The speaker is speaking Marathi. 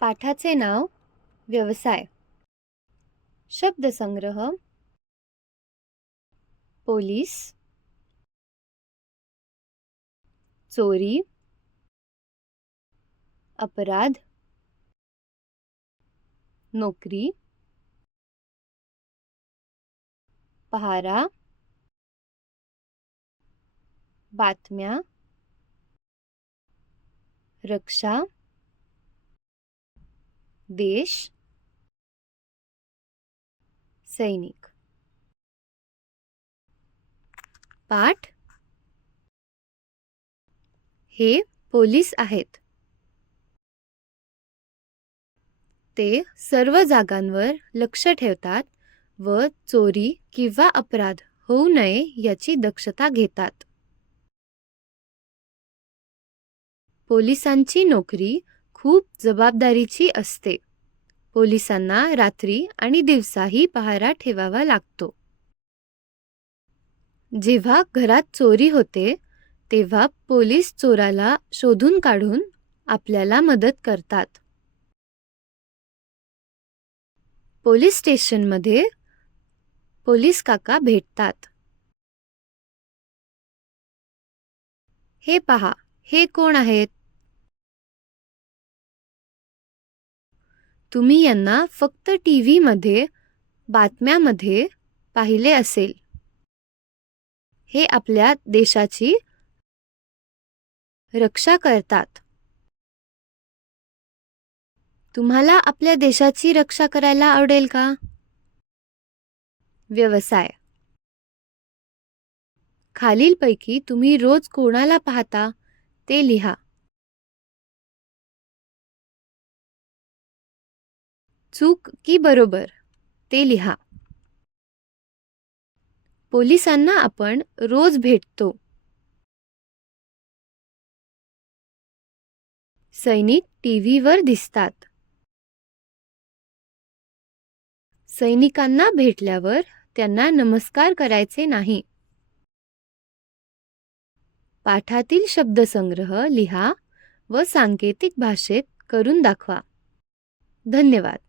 पाठाचे नाव व्यवसाय. शब्दसंग्रह पोलीस, चोरी, अपराध, नोकरी, पहारा, बातम्या, रक्षा, देश, सैनिक. पाठ. हे पोलीस आहेत. ते सर्व जागांवर लक्ष ठेवतात व चोरी किंवा अपराध होऊ नये याची दक्षता घेतात. पोलिसांची नोकरी खूप जबाबदारीची असते. पोलिसांना रात्री आणि दिवसाही पहारा ठेवावा लागतो. जेव्हा घरात चोरी होते तेव्हा पोलीस चोराला शोधून काढून आपल्याला मदत करतात. पोलीस स्टेशनमध्ये पोलीस काका भेटतात. हे पहा, हे कोण आहेत? तुम्ही यांना फक्त टीव्ही मध्ये बातम्यामध्ये पाहिले असेल. हे आपल्या देशाची रक्षा करतात. तुम्हाला आपल्या देशाची रक्षा करायला आवडेल का? व्यवसाय. खालीलपैकी तुम्ही रोज कोणाला पाहता ते लिहा. चूक की बरोबर ते लिहा. पोलिसांना आपण रोज भेटतो. सैनिक टीव्हीवर दिसतात. सैनिकांना भेटल्यावर त्यांना नमस्कार करायचे नाही. पाठातील शब्दसंग्रह लिहा व सांकेतिक भाषेत करून दाखवा. धन्यवाद.